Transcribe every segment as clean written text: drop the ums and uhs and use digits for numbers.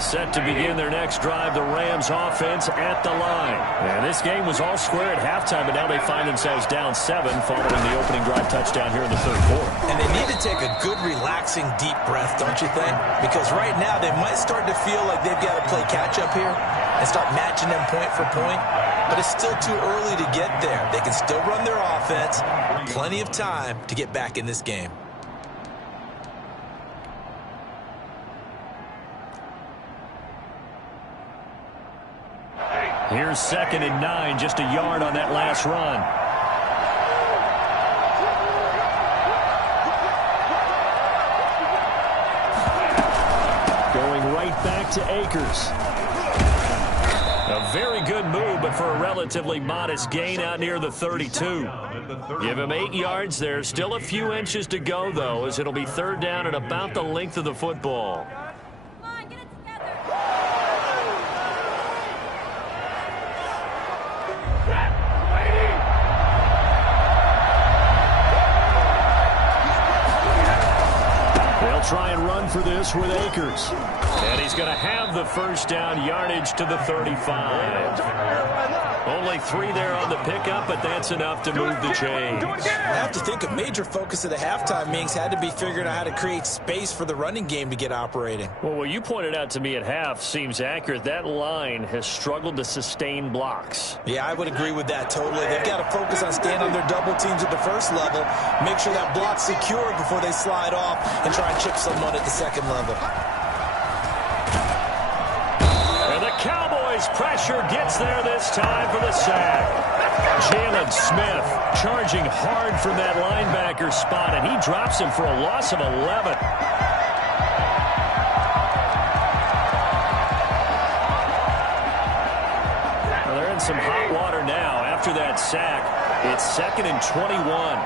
Set to begin their next drive, the Rams offense at the line. And this game was all square at halftime, but now they find themselves down 7 following the opening drive touchdown here in the third quarter. And they need to take a good, relaxing, deep breath, don't you think? Because right now they might start to feel like they've got to play catch-up here and start matching them point for point. But it's still too early to get there. They can still run their offense. Plenty of time to get back in this game. Here's 2nd and 9, just a yard on that last run. Going right back to Akers. A very good move, but for a relatively modest gain out near the 32. Give him 8 yards there. Still a few inches to go, though, as it'll be 3rd down at about the length of the football. Try and run for this with Akers. And he's going to have the first down, yardage to the 35. Only 3 there on the pickup, but that's enough to move the chains. I have to think a major focus of the halftime meetings had to be figuring out how to create space for the running game to get operating. Well, what you pointed out to me at half seems accurate. That line has struggled to sustain blocks. Yeah, I would agree with that totally. They've got to focus on staying on their double teams at the first level, make sure that block's secure before they slide off and try and chip someone at the second level. And the Cowboys pressure gets there this time for the sack. Jalen Smith charging hard from that linebacker spot, and he drops him for a loss of 11. Well, they're in some hot water now after that sack. It's 2nd and 21.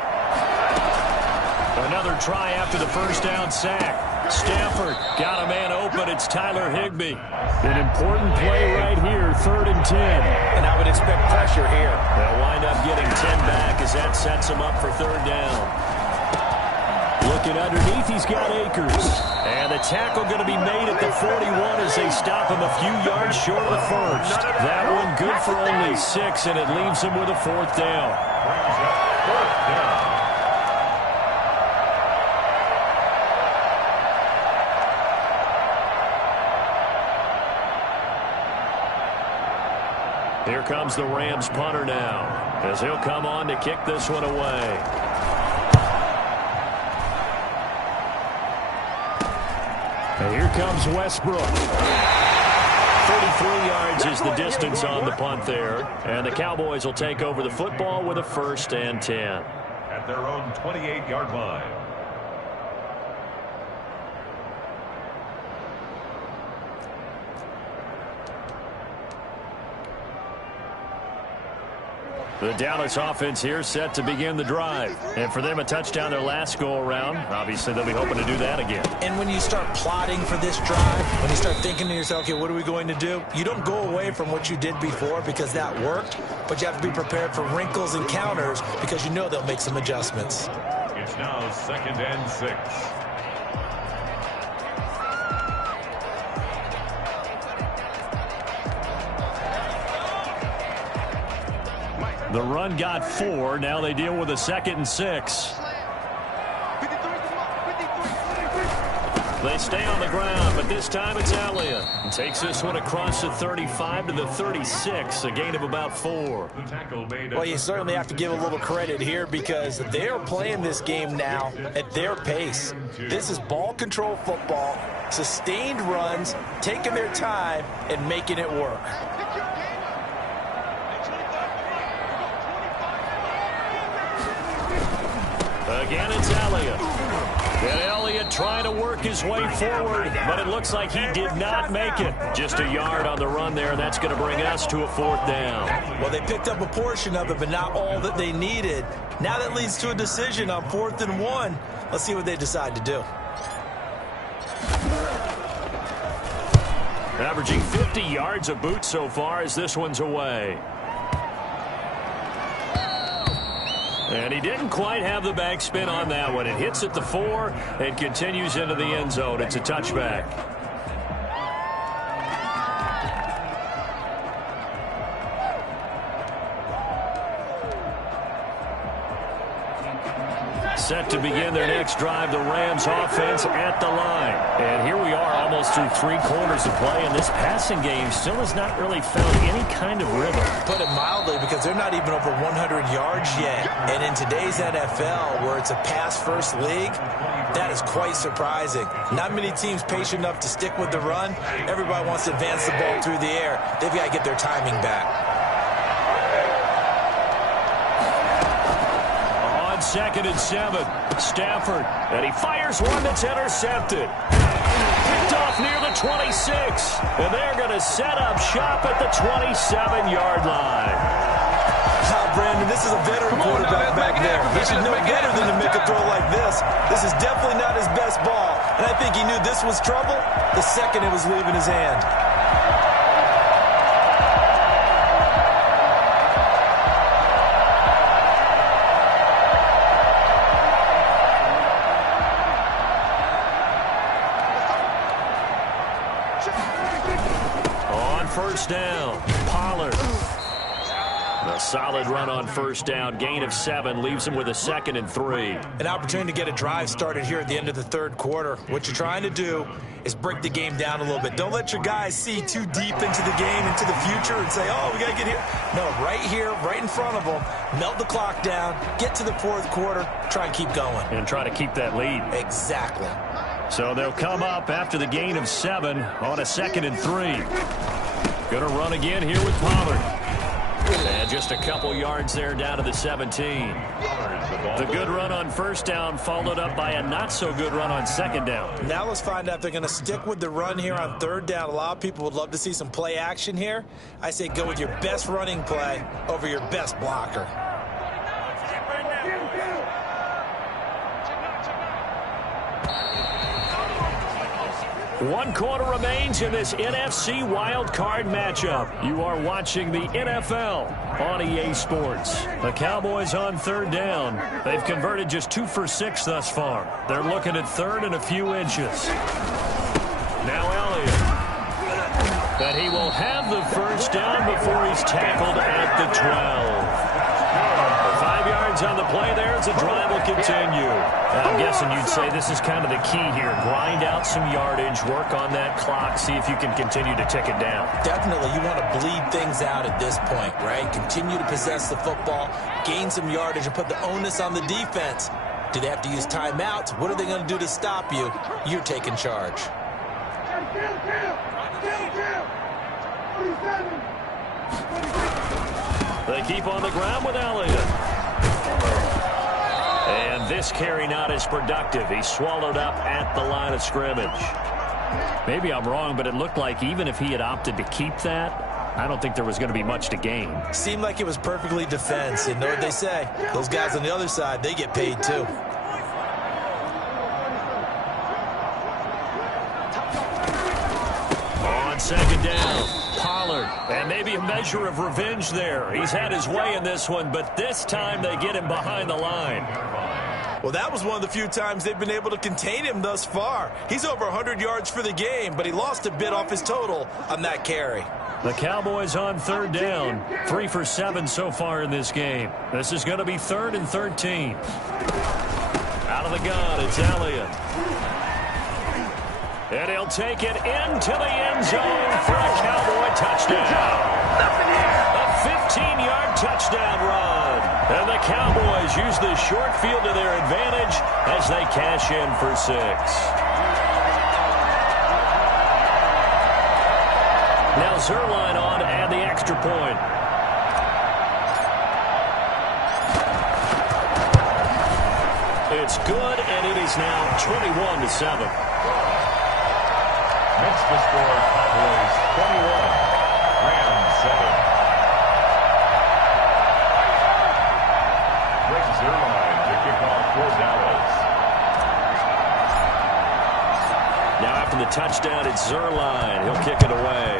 Another try after the first down sack. Stafford got a man open. It's Tyler Higbee. An important play right here, 3rd and 10. And I would expect pressure here. They'll wind up getting 10 back as that sets them up for 3rd down. Looking underneath, he's got Akers. And the tackle going to be made at the 41 as they stop him a few yards short of the first. That one good for only 6, and it leaves him with a 4th down. Here comes the Rams punter now, as he'll come on to kick this one away. And here comes Westbrook. 33 yards is the distance on the punt there. And the Cowboys will take over the football with a 1st and 10. At their own 28-yard line. The Dallas offense here set to begin the drive. And for them, a touchdown their last go-around. Obviously, they'll be hoping to do that again. And when you start plotting for this drive, when you start thinking to yourself, okay, what are we going to do? You don't go away from what you did before because that worked, but you have to be prepared for wrinkles and counters because you know they'll make some adjustments. It's now 2nd and 6. The run got 4. Now they deal with a 2nd and 6. They stay on the ground, but this time it's Elliott. Takes this one across the 35 to the 36, a gain of about 4. Well, you certainly have to give a little credit here because they're playing this game now at their pace. This is ball control football, sustained runs, taking their time, and making it work. Again, it's Elliott. And Elliott trying to work his way forward, but it looks like he did not make it. Just a yard on the run there, and that's going to bring us to a 4th down. Well, they picked up a portion of it, but not all that they needed. Now that leads to a decision on 4th and 1. Let's see what they decide to do. Averaging 50 yards a boot so far as this one's away. And he didn't quite have the backspin on that one. It hits at the 4 and continues into the end zone. It's a touchback. Set to begin their next drive, the Rams offense at the line. And here we are almost through 3 quarters of play, and this passing game still has not really found any kind of rhythm. Put it mildly, because they're not even over 100 yards yet. And in today's NFL, where it's a pass-first league, that is quite surprising. Not many teams patient enough to stick with the run. Everybody wants to advance the ball through the air. They've got to get their timing back. 2nd and 7. Stafford, and he fires one that's intercepted. Picked off near the 26. And they're going to set up shop at the 27-yard line. Brandon, this is a veteran quarterback back there. He should know better than to make a throw like this. This is definitely not his best ball. And I think he knew this was trouble the second it was leaving his hand. First down, Pollard. A solid run on first down. Gain of 7 leaves him with a 2nd and 3. An opportunity to get a drive started here at the end of the 3rd quarter. What you're trying to do is break the game down a little bit. Don't let your guys see too deep into the game, into the future, and say, oh, we got to get here. No, right here, right in front of them, melt the clock down, get to the 4th quarter, try and keep going. And try to keep that lead. Exactly. So they'll come up after the gain of 7 on a 2nd and 3. Going to run again here with Pollard. And just a couple yards there down to the 17. The good run on first down followed up by a not-so-good run on 2nd down. Now let's find out if they're going to stick with the run here on 3rd down. A lot of people would love to see some play action here. I say go with your best running play over your best blocker. One quarter remains in this NFC wildcard matchup. You are watching the NFL on EA Sports. The Cowboys on 3rd down. They've converted just 2 for 6 thus far. They're looking at 3rd and a few inches. Now Elliott. But he will have the first down before he's tackled at the 12. 5 yards on the play there as the drive will continue. I'm guessing you'd say this is kind of the key here. Grind out some yardage, work on that clock, see if you can continue to tick it down. Definitely, you want to bleed things out at this point, right? Continue to possess the football, gain some yardage, and put the onus on the defense. Do they have to use timeouts? What are they going to do to stop you? You're taking charge. They keep on the ground with Elliott. And this carry not as productive. He's swallowed up at the line of scrimmage. Maybe I'm wrong, but it looked like even if he had opted to keep that, I don't think there was going to be much to gain. Seemed like it was perfectly defense. You know what they say? Those guys on the other side, they get paid too. On 2nd down, Pollard. And maybe a measure of revenge there. He's had his way in this one, but this time they get him behind the line. Well, that was one of the few times they've been able to contain him thus far. He's over 100 yards for the game, but he lost a bit off his total on that carry. The Cowboys on 3rd down. 3 for 7 so far in this game. This is going to be 3rd and 13. Out of the gun, it's Elliott. And he'll take it into the end zone for a Cowboy touchdown. A 15-yard touchdown run. And the Cowboys use this short field to their advantage as they cash in for 6. Now Zuerlein on to add the extra point. It's good, and it is now 21-7. Makes the score Cowboys 21, Rams 7. Greg Zuerlein to kick off for Dallas. Now after the touchdown, it's Zuerlein. He'll kick it away.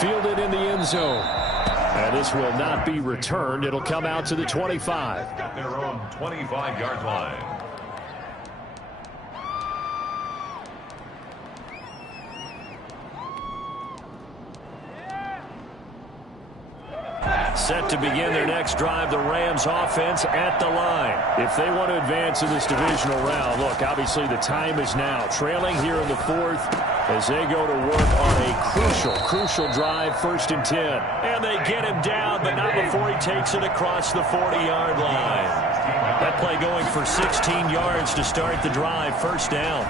Fielded in the end zone. And this will not be returned. It'll come out to the 25. Got their own 25-yard line. Set to begin their next drive, the Rams offense at the line. If they want to advance in this divisional round, look, obviously the time is now. Trailing here in the fourth as they go to work on a crucial drive, 1st and 10. And they get him down, but not before he takes it across the 40-yard line. That play going for 16 yards to start the drive, 1st down.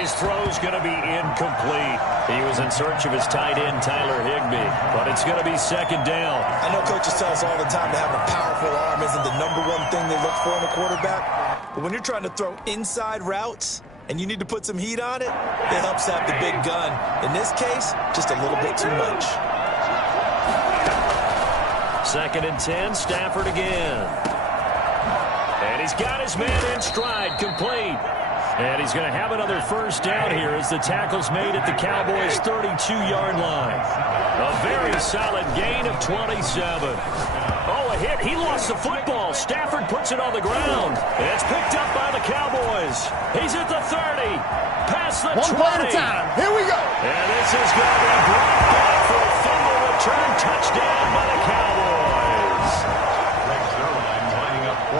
His throw's going to be incomplete. He was in search of his tight end, Tyler Higbee, but it's going to be 2nd down. I know coaches tell us all the time that having a powerful arm isn't the #1 thing they look for in a quarterback, but when you're trying to throw inside routes and you need to put some heat on it, it helps have the big gun. In this case, just a little bit too much. 2nd and 10, Stafford again. And he's got his man in stride, complete. And he's going to have another 1st down here as the tackle's made at the Cowboys' 32-yard line. A very solid gain of 27. Oh, a hit. He lost the football. Stafford puts it on the ground. It's picked up by the Cowboys. He's at the 30. Past the 20. One play at a time. Here we go. And this is going to be brought back for a fumble return touchdown by the Cowboys.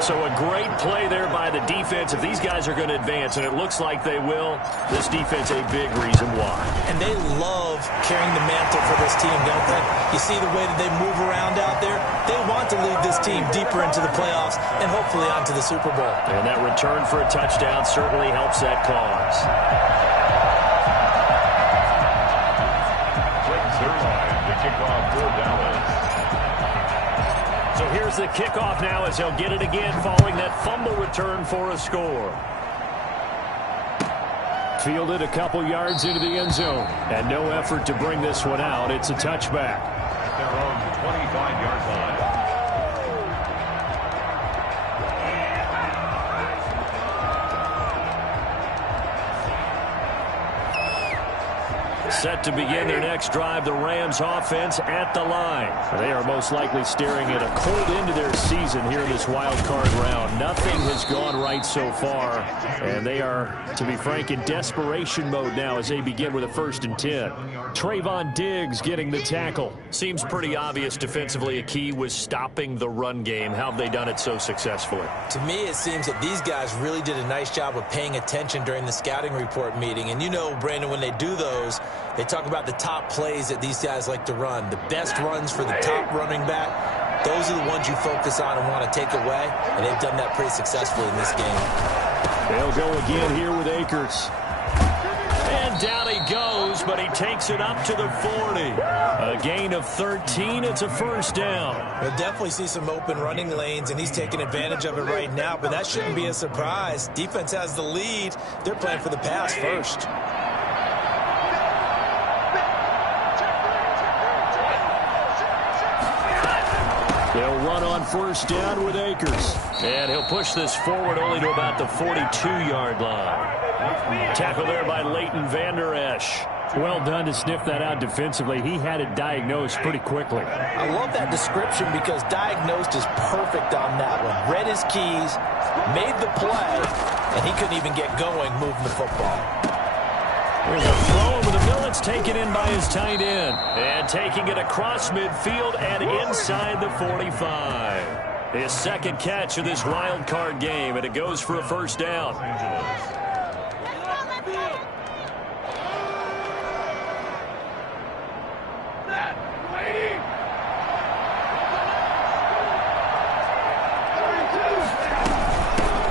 So a great play there by the defense. If these guys are going to advance, and it looks like they will, this defense a big reason why. And they love carrying the mantle for this team, don't they? You see the way that they move around out there? They want to lead this team deeper into the playoffs and hopefully onto the Super Bowl. And that return for a touchdown certainly helps that cause. The kickoff for Dallas. So here's the kickoff now as he'll get it again following that fumble return for a score. Fielded a couple yards into the end zone. And no effort to bring this one out. It's a touchback. At their own 25-yard line. Set to begin their next drive, the Rams offense at the line. They are most likely staring at a cold end to their season here in this wild card round. Nothing has gone right so far, and they are, to be frank, in desperation mode now as they begin with a 1st and 10. Trayvon Diggs getting the tackle. Seems pretty obvious defensively a key was stopping the run game. How have they done it so successfully? To me, it seems that these guys really did a nice job of paying attention during the scouting report meeting. And you know, Brandon, when they do those, they talk about the top plays that these guys like to run. The best runs for the top running back. Those are the ones you focus on and want to take away. And they've done that pretty successfully in this game. They'll go again here with Akers. And down he goes, but he takes it up to the 40. A gain of 13. It's a 1st down. We'll definitely see some open running lanes, and he's taking advantage of it right now, but that shouldn't be a surprise. Defense has the lead. They're playing for the pass first. They'll run on 1st down with Akers. And he'll push this forward only to about the 42-yard line. Tackle there by Leighton Vander Esch. Well done to sniff that out defensively. He had it diagnosed pretty quickly. I love that description because diagnosed is perfect on that one. Read his keys, made the play, and he couldn't even get going moving the football. There's a throw over the middle. It's taken in by his tight end. And taking it across midfield and inside the 45. His 2nd catch of this wild card game, and it goes for a 1st down.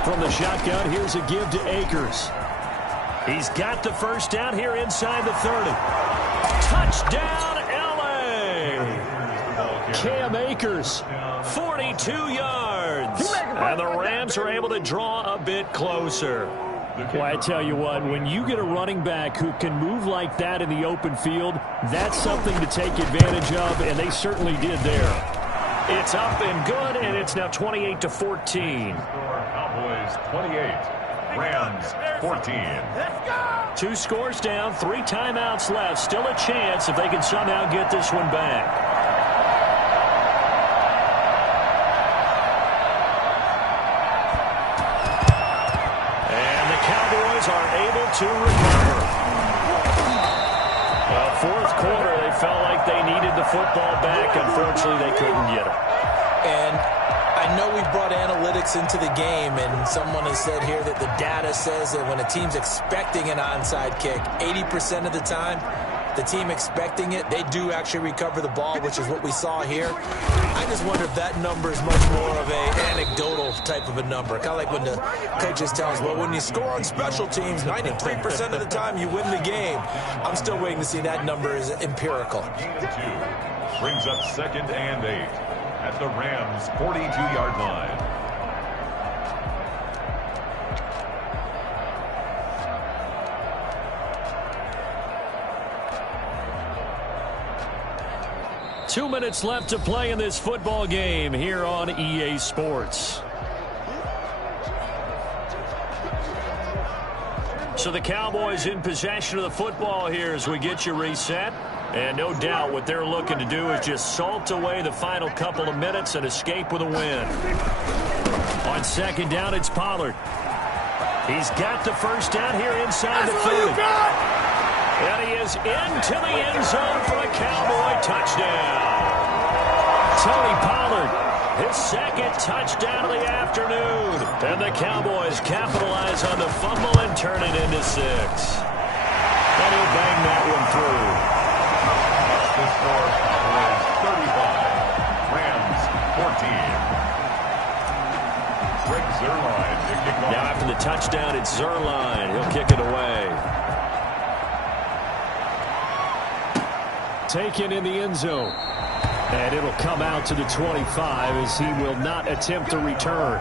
From the shotgun, here's a give to Akers. He's got the 1st down here inside the 30. Touchdown, L.A. Cam Akers, 42 yards. And the Rams are able to draw a bit closer. Well, I tell you what, when you get a running back who can move like that in the open field, that's something to take advantage of, and they certainly did there. It's up and good, and it's now 28-14. Cowboys 28, Rams 14. Let's go! 2 scores down, 3 timeouts left. Still a chance if they can somehow get this one back. And the Cowboys are able to recover. Well, 4th quarter, they felt like the football back. Unfortunately, they couldn't get it. And I know we brought analytics into the game, and someone has said here that the data says that when a team's expecting an onside kick, 80% of the time, the team expecting it, they do actually recover the ball, which is what we saw here. I just wonder if that number is much more of an anecdotal type of a number. Kind of like when the coaches tell us, well, when you score on special teams, 93% of the time you win the game. I'm still waiting to see that number is empirical. Brings up 2nd and 8 at the Rams' 42-yard line. Two minutes left to play in this football game here on EA Sports. So the Cowboys in possession of the football here as we get you reset. And no doubt what they're looking to do is just salt away the final couple of minutes and escape with a win. On 2nd down, it's Pollard. He's got the first down here inside the 30. And he is into the end zone for a Cowboy touchdown. Tony Pollard, his 2nd touchdown of the afternoon. And the Cowboys capitalize on the fumble and turn it into 6. And he'll bang that one through. The score is 35. Rams 14. Greg Zuerlein to kick off. Now after the touchdown, it's Zuerlein. He'll kick it away. Taken in the end zone. And it'll come out to the 25 as he will not attempt to return.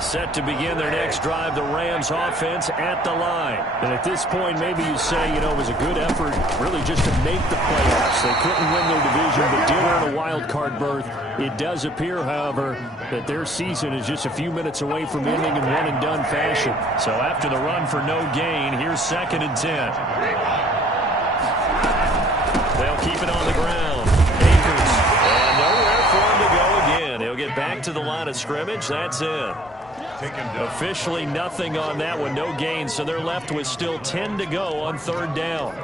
Set to begin their next drive, the Rams offense at the line. And at this point, maybe you say, you know, it was a good effort really just to make the playoffs. They couldn't win their division, but did earn a wild card berth. It does appear, however, that their season is just a few minutes away from ending in one-and-done fashion. So after the run for no gain, here's 2nd and 10. They'll keep it on the ground. Akers, and nowhere for him to go again. He'll get back to the line of scrimmage. That's it. Officially nothing on that one, no gain, so they're left with still 10 to go on 3rd down.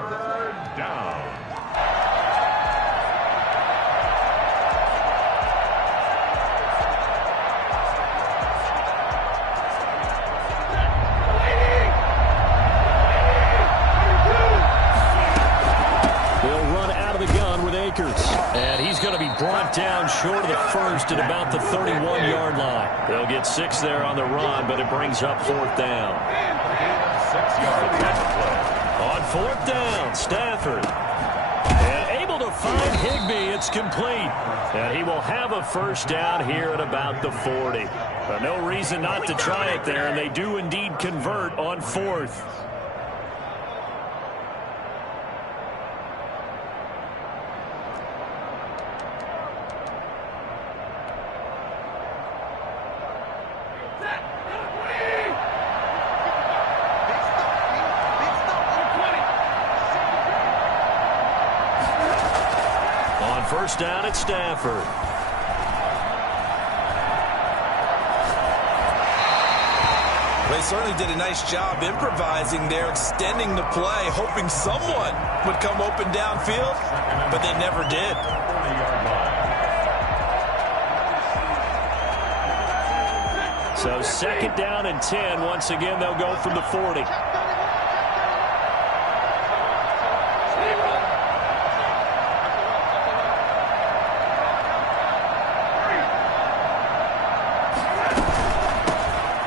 They'll run out of the gun with Akers. And he's going to be brought down short of the first at about the 31-yard line. They'll get 6 there on the run, but it brings up 4th down. 6 yards on the play. On 4th down, Stafford. And able to find Higbee. It's complete. And he will have a first down here at about the 40. But no reason not to try it there, and they do indeed convert on 4th. First down at Stafford. They certainly did a nice job improvising there, extending the play, hoping someone would come open downfield, but they never did. So 2nd down and 10. Once again, they'll go from the 40.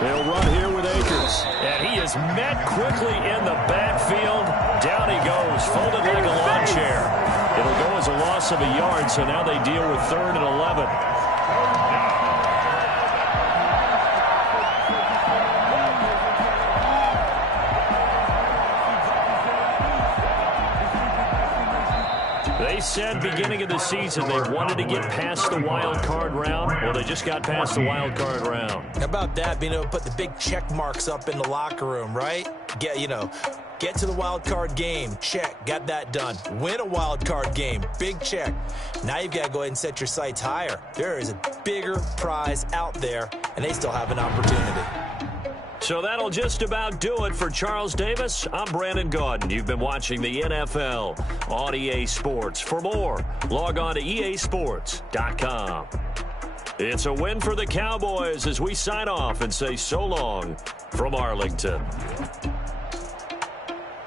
They'll run here with Akers. And he is met quickly in the backfield. Down he goes, folded like a lawn chair. It'll go as a loss of a yard, so now they deal with 3rd and 11. They said beginning of the season they wanted to get past the wild card round. Well, they just got past the wild card round. How about that, being able to put the big check marks up in the locker room, right? Get to the wild card game, check, got that done. Win a wild card game, big check. Now you've got to go ahead and set your sights higher. There is a bigger prize out there, and they still have an opportunity. So that'll just about do it for Charles Davis. I'm Brandon Gaudin. You've been watching the NFL on EA Sports. For more, log on to easports.com. It's a win for the Cowboys as we sign off and say so long from Arlington.